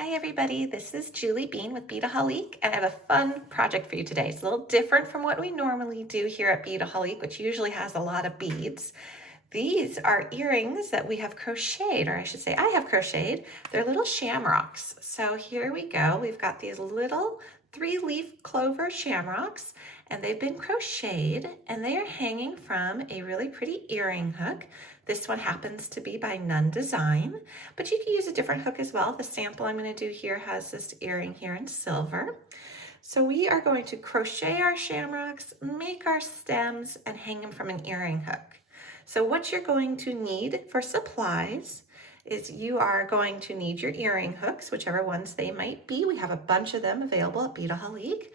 Hi everybody, this is Julie Bean with Beadaholique, and I have a fun project for you today. It's a little different from what we normally do here at Beadaholique, which usually has a lot of beads. These are earrings that we have crocheted, or I should say I have crocheted. They're little shamrocks. So here we go. We've got these little 3-leaf clover shamrocks, and they've been crocheted, and they are hanging from a really pretty earring hook. This one happens to be by Nunn Design, but you can use a different hook as well. The sample I'm going to do here has this earring here in silver. So we are going to crochet our shamrocks, make our stems, and hang them from an earring hook. So what you're going to need for supplies is you are going to need your earring hooks, whichever ones they might be. We have a bunch of them available at Beadaholique.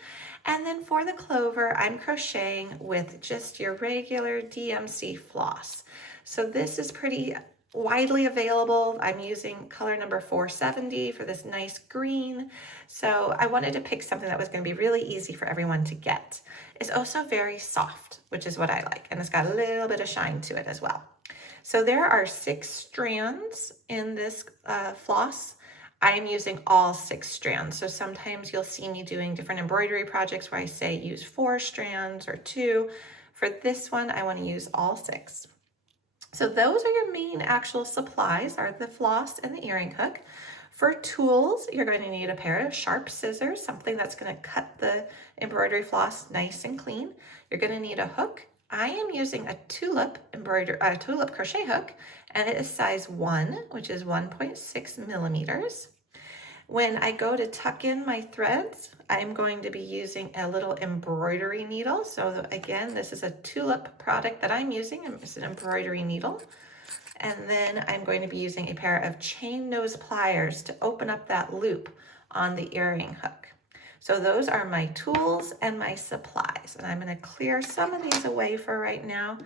And then for the clover, I'm crocheting with just your regular DMC floss. So this is pretty widely available. I'm using color number 470 for this nice green. So I wanted to pick something that was going to be really easy for everyone to get. It's also very soft, which is what I like. And it's got a little bit of shine to it as well. So there are 6 strands in this floss. I am using all 6 strands. So sometimes you'll see me doing different embroidery projects where I say use 4 strands or 2. For this one, I want to use all 6. So those are your main actual supplies, are the floss and the earring hook. For tools, you're going to need a pair of sharp scissors, something that's going to cut the embroidery floss nice and clean. You're going to need a hook. I am using a tulip crochet hook, and it is size 1, which is 1.6 millimeters. When I go to tuck in my threads, I'm going to be using a little embroidery needle. So again, this is a tulip product that I'm using. It's an embroidery needle. And then I'm going to be using a pair of chain nose pliers to open up that loop on the earring hook. So those are my tools and my supplies. And I'm going to clear some of these away for right now,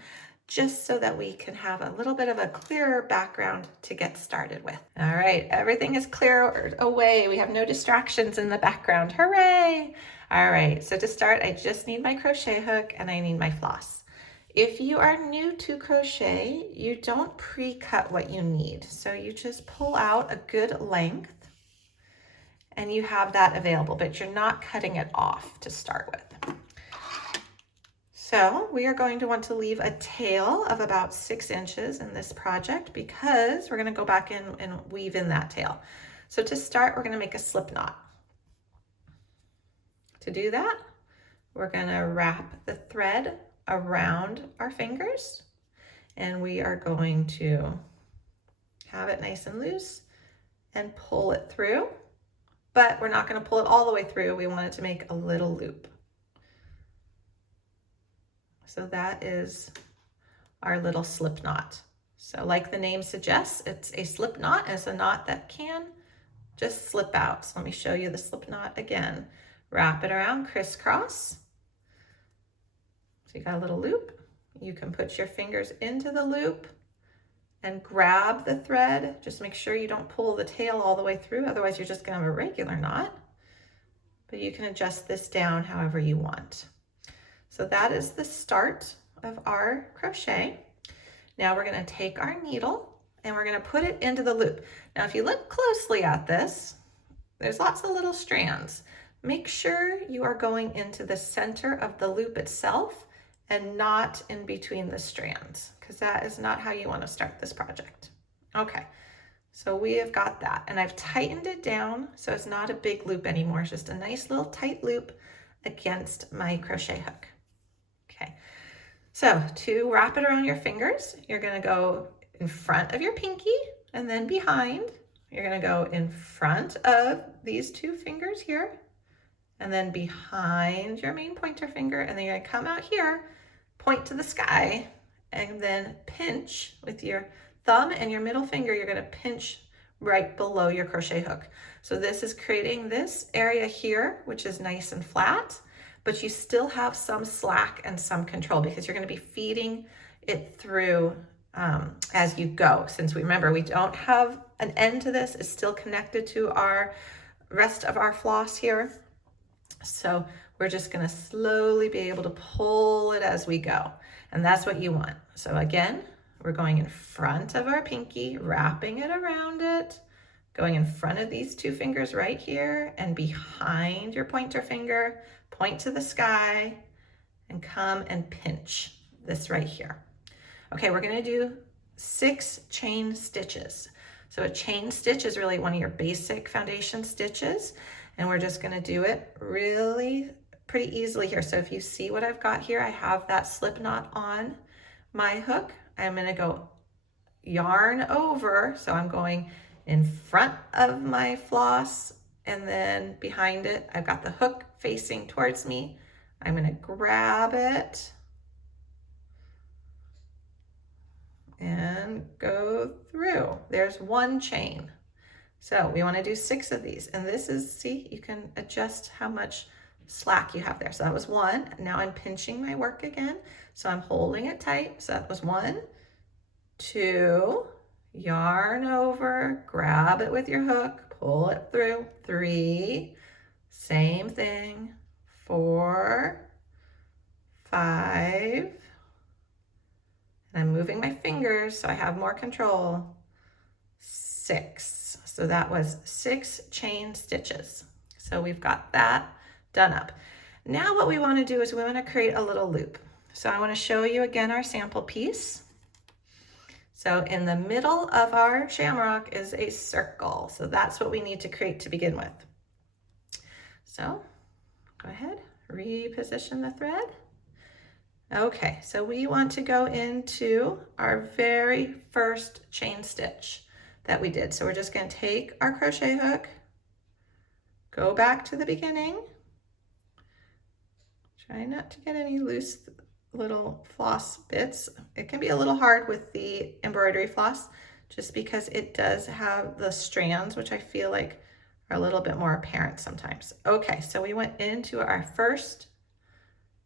just so that we can have a little bit of a clearer background to get started with. All right, everything is cleared away. We have no distractions in the background. Hooray! All right, so to start, I just need my crochet hook and I need my floss. If you are new to crochet, you don't pre-cut what you need. So you just pull out a good length and you have that available, but you're not cutting it off to start with. So we are going to want to leave a tail of about 6 inches in this project because we're going to go back in and weave in that tail. So to start, we're going to make a slip knot. To do that, we're going to wrap the thread around our fingers, and we are going to have it nice and loose and pull it through, but we're not going to pull it all the way through. We want it to make a little loop. So that is our little slip knot. So like the name suggests, it's a slip knot. It's a knot that can just slip out. So let me show you the slip knot again. Wrap it around crisscross. So you got a little loop. You can put your fingers into the loop and grab the thread. Just make sure you don't pull the tail all the way through, otherwise you're just gonna have a regular knot. But you can adjust this down however you want. So that is the start of our crochet. Now we're going to take our needle and we're going to put it into the loop. Now if you look closely at this, there's lots of little strands. Make sure you are going into the center of the loop itself and not in between the strands, because that is not how you want to start this project. Okay, so we have got that, and I've tightened it down so it's not a big loop anymore. It's just a nice little tight loop against my crochet hook. Okay, so to wrap it around your fingers, you're going to go in front of your pinky and then behind. You're going to go in front of these 2 fingers here and then behind your main pointer finger, and then you're going to come out here, point to the sky, and then pinch with your thumb and your middle finger. You're going to pinch right below your crochet hook. So this is creating this area here, which is nice and flat, but you still have some slack and some control because you're going to be feeding it through as you go. Since we remember, we don't have an end to this, it's still connected to our rest of our floss here. So we're just going to slowly be able to pull it as we go. And that's what you want. So again, we're going in front of our pinky, wrapping it around it, going in front of these two fingers right here and behind your pointer finger, point to the sky and come and pinch this right here. Okay, we're gonna do 6 chain stitches. So a chain stitch is really one of your basic foundation stitches, and we're just gonna do it really pretty easily here. So if you see what I've got here, I have that slip knot on my hook. I'm gonna go yarn over, so I'm going in front of my floss, and then behind it, I've got the hook facing towards me. I'm gonna grab it and go through. There's 1 chain. So we want to do 6 of these. And this is, see, you can adjust how much slack you have there. So that was 1. Now I'm pinching my work again. So I'm holding it tight. So that was 1, 2, yarn over, grab it with your hook, pull it through, 3, same thing, 4, 5, and I'm moving my fingers so I have more control, 6. So that was 6 chain stitches. So we've got that done up. Now what we want to do is we want to create a little loop. So I want to show you again our sample piece. So in the middle of our shamrock is a circle. So that's what we need to create to begin with. So go ahead, reposition the thread. Okay, so we want to go into our very first chain stitch that we did. So we're just going to take our crochet hook, go back to the beginning, try not to get any loose little floss bits. It can be a little hard with the embroidery floss just because it does have the strands, which I feel like are a little bit more apparent sometimes. Okay, so we went into our first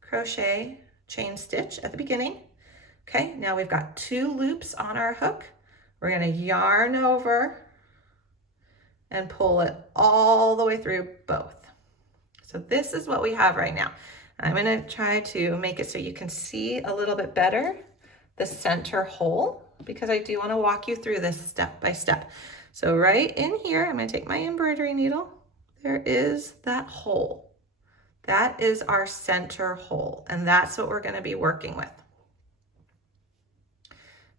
crochet chain stitch at the beginning. Okay, now we've got 2 loops on our hook. We're going to yarn over and pull it all the way through both. So this is what we have right now. I'm going to try to make it so you can see a little bit better the center hole, because I do want to walk you through this step by step. So right in here, I'm going to take my embroidery needle. There is that hole. That is our center hole, and that's what we're going to be working with.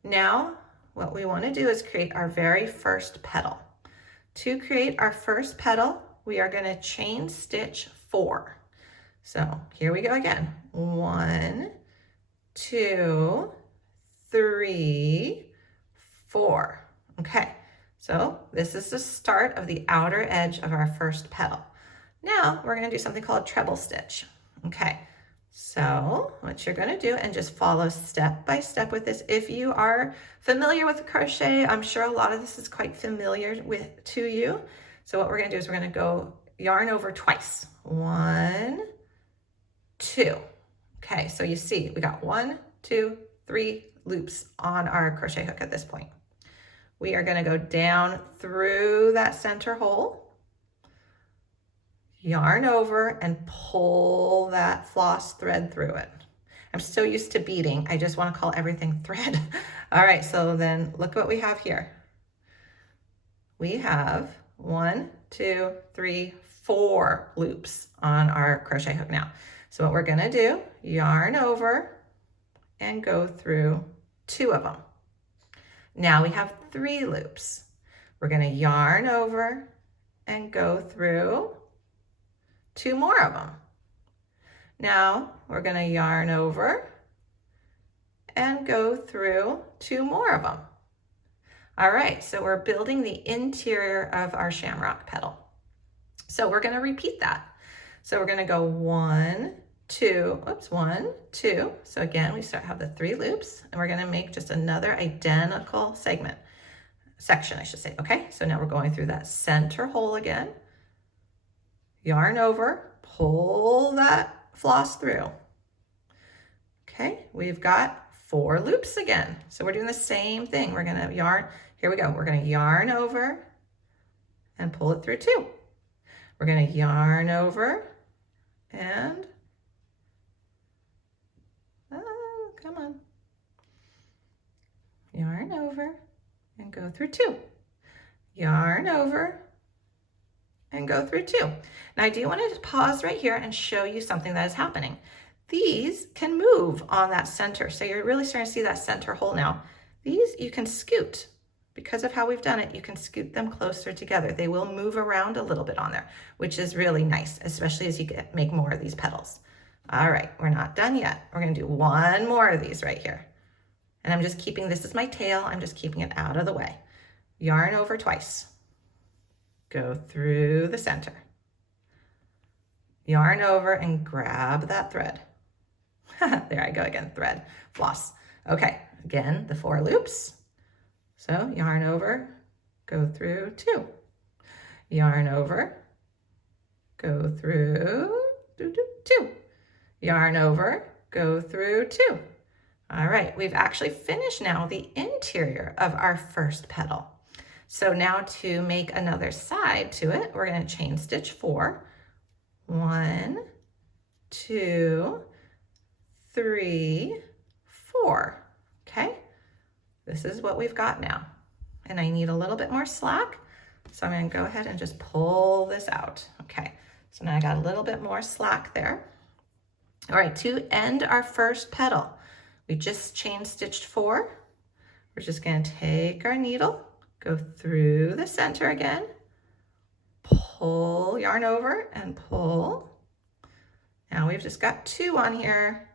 Now, what we want to do is create our very first petal. To create our first petal, we are going to chain stitch 4. So here we go again. 1, 2, 3, 4. Okay, so this is the start of the outer edge of our first petal. Now we're going to do something called treble stitch. Okay, so what you're going to do, and just follow step by step with this. If you are familiar with crochet, I'm sure a lot of this is quite familiar to you. So what we're going to do is we're going to go yarn over twice. 1, 2. Okay, so you see we got 1, 2, 3 loops on our crochet hook at this point. We are going to go down through that center hole, yarn over, and pull that floss thread through it. I'm so used to beading, I just want to call everything thread. All right, so then look what we have here. We have 1, 2, 3, 4 loops on our crochet hook now. So what we're going to do, yarn over and go through 2 of them. Now we have 3 loops. We're going to yarn over and go through 2 more of them. Now we're going to yarn over and go through 2 more of them. All right, so we're building the interior of our shamrock petal. So we're going to repeat that. So we're going to go 1, 2, oops, 1, 2. So again, we have the 3 loops, and we're going to make just another identical section, I should say. Okay, so now we're going through that center hole again. Yarn over, pull that floss through. Okay, we've got 4 loops again. So we're doing the same thing. We're gonna yarn, here we go. We're gonna yarn over and pull it through 2. We're gonna yarn over and, come on. Yarn over and go through 2. yarn over, and go through 2. Now I do want to pause right here and show you something that is happening. These can move on that center. So you're really starting to see that center hole now. These you can scoot. Because of how we've done it, you can scoot them closer together. They will move around a little bit on there, which is really nice, especially as you make more of these petals. All right, we're not done yet. We're gonna do one more of these right here. And I'm just keeping, this is my tail, I'm just keeping it out of the way. Yarn over twice. Go through the center. Yarn over and grab that thread. There I go again, thread, floss. Okay, again, the 4 loops. So yarn over, go through 2. Yarn over, go through 2. Yarn over, go through 2. All right, we've actually finished now the interior of our first petal. So now to make another side to it, we're going to chain stitch 4. 1, 2, 3, 4. Okay, this is what we've got now. And I need a little bit more slack, so I'm going to go ahead and just pull this out. Okay, so now I got a little bit more slack there. All right, to end our first petal, we just chain stitched 4. We're just going to take our needle, go through the center again, pull yarn over and pull. Now we've just got 2 on here.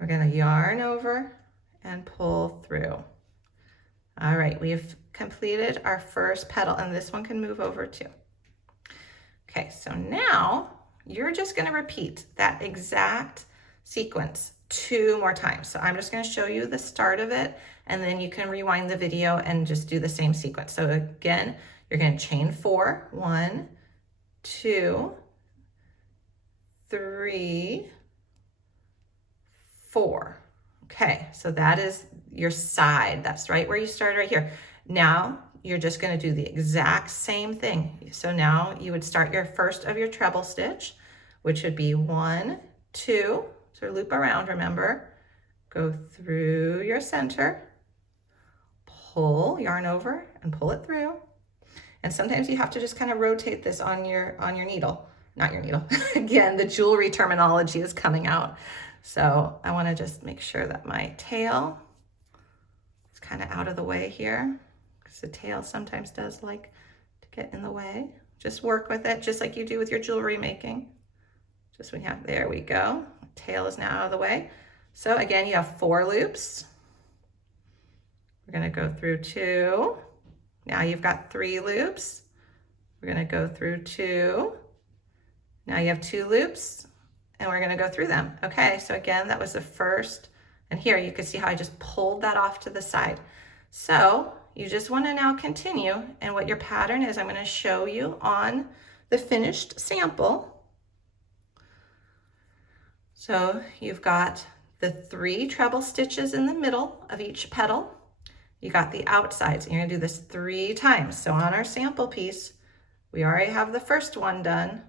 We're going to yarn over and pull through. All right, we've completed our first petal, and this one can move over too. Okay, so now you're just going to repeat that exact sequence 2 more times. So I'm just going to show you the start of it, and then you can rewind the video and just do the same sequence. So again, you're going to chain 4. 1, 2, 3, 4. Okay, so that is your side. That's right where you started right here. Now you're just going to do the exact same thing. So now you would start your first of your treble stitch, which would be 1, 2, so loop around, remember, go through your center, pull yarn over and pull it through. And sometimes you have to just kind of rotate this on your needle, not your needle. Again, the jewelry terminology is coming out. So I want to just make sure that my tail is kind of out of the way here, because the tail sometimes does like to get in the way. Just work with it, just like you do with your jewelry making. Just when you have, there we go. Tail is now out of the way. So again, you have 4 loops. We're going to go through 2. Now you've got 3 loops. We're going to go through 2. Now you have 2 loops, and we're going to go through them. Okay, so again, that was the first. And here you can see how I just pulled that off to the side. So you just want to now continue. And what your pattern is, I'm going to show you on the finished sample. So you've got the 3 treble stitches in the middle of each petal. You got the outsides, and you're going to do this 3 times. So on our sample piece, we already have the first one done.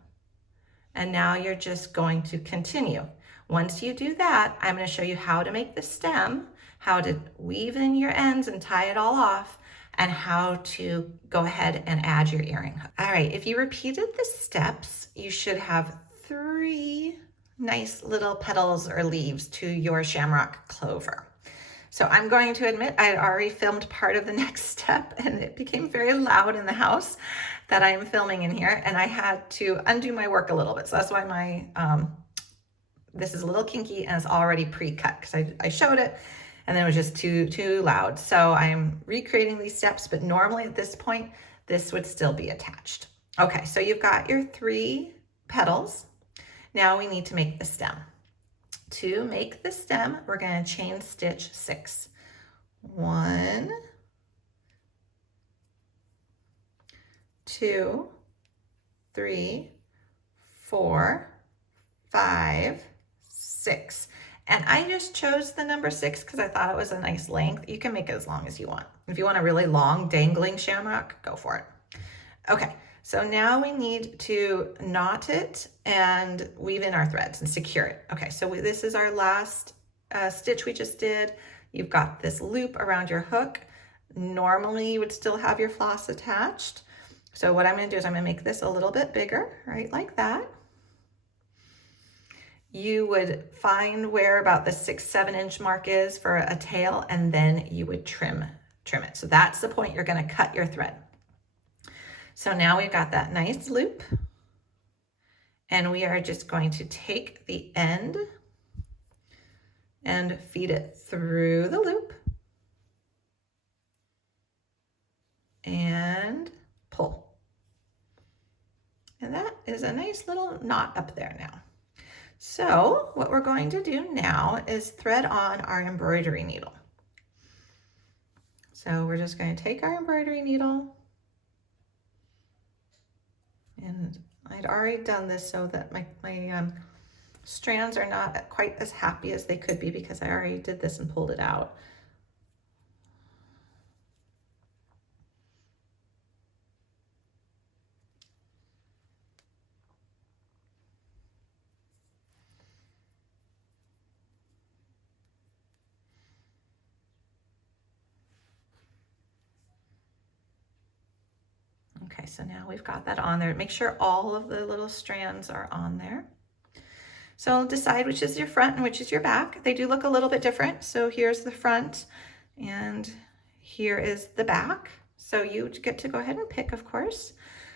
And now you're just going to continue. Once you do that, I'm going to show you how to make the stem, how to weave in your ends and tie it all off, and how to go ahead and add your earring hook. All right, if you repeated the steps, you should have 3 nice little petals or leaves to your Shamrock Clover. So I'm going to admit I had already filmed part of the next step, and it became very loud in the house that I am filming in here, and I had to undo my work a little bit. So that's why my this is a little kinky and it's already pre-cut, because I showed it and then it was just too loud. So I'm recreating these steps, but normally at this point, this would still be attached. Okay, so you've got your 3 petals. Now we need to make the stem. To make the stem, we're going to chain stitch 6. 1, 2, 3, 4, 5, 6. And I just chose the number 6 because I thought it was a nice length. You can make it as long as you want. If you want a really long dangling shamrock, go for it. Okay, so now we need to knot it and weave in our threads and secure it. Okay, so this is our last stitch we just did. You've got this loop around your hook. Normally you would still have your floss attached. So what I'm gonna do is I'm gonna make this a little bit bigger, right like that. You would find where about the 6-7 inch mark is for a tail, and then you would trim it. So that's the point you're gonna cut your thread. So now we've got that nice loop, and we are just going to take the end and feed it through the loop and pull. And that is a nice little knot up there now. So what we're going to do now is thread on our embroidery needle. So we're just going to take our embroidery needle, and I'd already done this so that my strands are not quite as happy as they could be because I already did this and pulled it out. Okay, so now we've got that on there. Make sure all of the little strands are on there. So decide which is your front and which is your back. They do look a little bit different. So here's the front and here is the back. So you get to go ahead and pick, of course.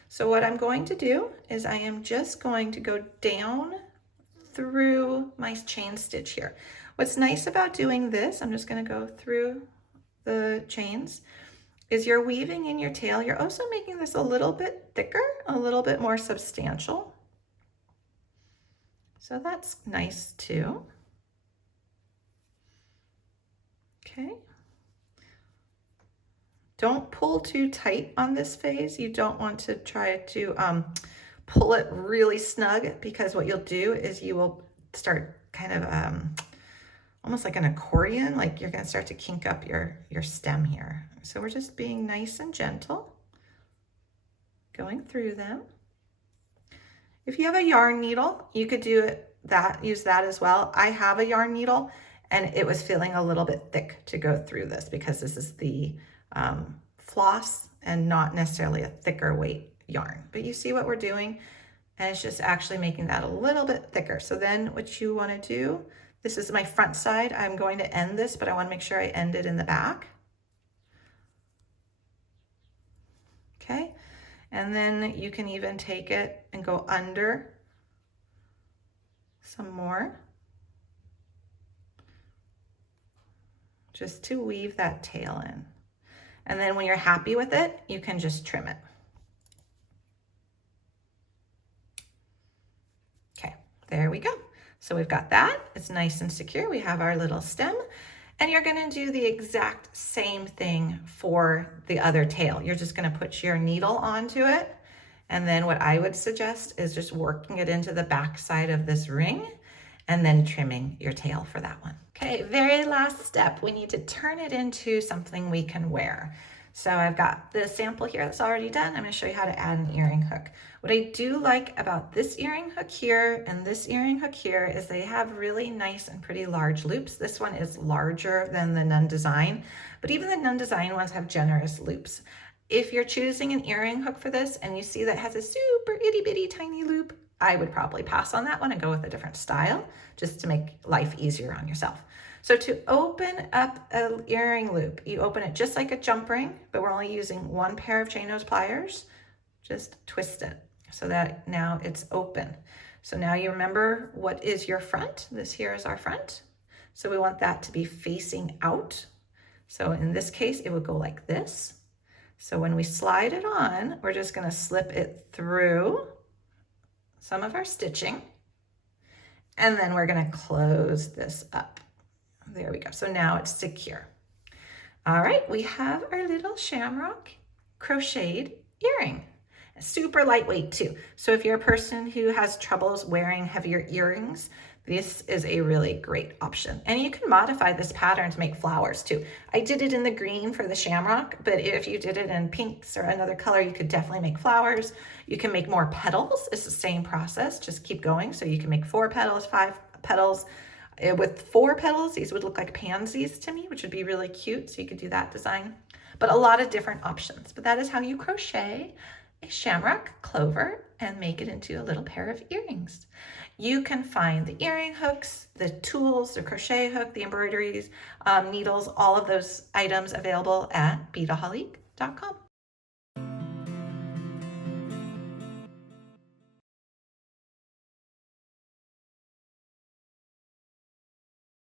So what I'm going to do is I am just going to go down through my chain stitch here. What's nice about doing this, I'm just going to go through the chains, is you're weaving in your tail. You're also making this a little bit thicker, a little bit more substantial. So that's nice too. Okay. Don't pull too tight on this phase. You don't want to try to pull it really snug, because what you'll do is you will start kind of almost like an accordion, like you're going to start to kink up your stem here. So we're just being nice and gentle, going through them. If you have a yarn needle, you could use that as well. I have a yarn needle and it was feeling a little bit thick to go through this because this is the floss and not necessarily a thicker weight yarn. But you see what we're doing, and it's just actually making that a little bit thicker. So then what you want to do, this is my front side. I'm going to end this, but I want to make sure I end it in the back. Okay, and then you can even take it and go under some more, just to weave that tail in. And then when you're happy with it, you can just trim it. Okay, there we go. So we've got that, it's nice and secure. We have our little stem, and you're gonna do the exact same thing for the other tail. You're just gonna put your needle onto it, and then what I would suggest is just working it into the back side of this ring and then trimming your tail for that one. Okay, very last step, we need to turn it into something we can wear. So I've got the sample here that's already done. I'm gonna show you how to add an earring hook. What I do like about this earring hook here and this earring hook here is they have really nice and pretty large loops. This one is larger than the Nun Design, but even the Nun Design ones have generous loops. If you're choosing an earring hook for this and you see that it has a super itty bitty tiny loop, I would probably pass on that one and go with a different style just to make life easier on yourself. So to open up an earring loop, you open it just like a jump ring, but we're only using one pair of chain nose pliers. Just twist it so that now it's open. So now you remember what is your front. This here is our front. So we want that to be facing out. So in this case, it would go like this. So when we slide it on, we're just gonna slip it through some of our stitching, and then we're gonna close this up. There we go. So now it's secure. All right, we have our little Shamrock crocheted earring. Super lightweight too. So if you're a person who has troubles wearing heavier earrings, this is a really great option. And you can modify this pattern to make flowers too. I did it in the green for the Shamrock, but if you did it in pinks or another color, you could definitely make flowers. You can make more petals. It's the same process, just keep going. So you can make 4 petals, 5 petals. With 4 petals, these would look like pansies to me, which would be really cute. So you could do that design. but a lot of different options. But that is how you crochet a shamrock clover and make it into a little pair of earrings. You can find the earring hooks, the tools, the crochet hook, the embroideries, needles, all of those items available at beadaholique.com.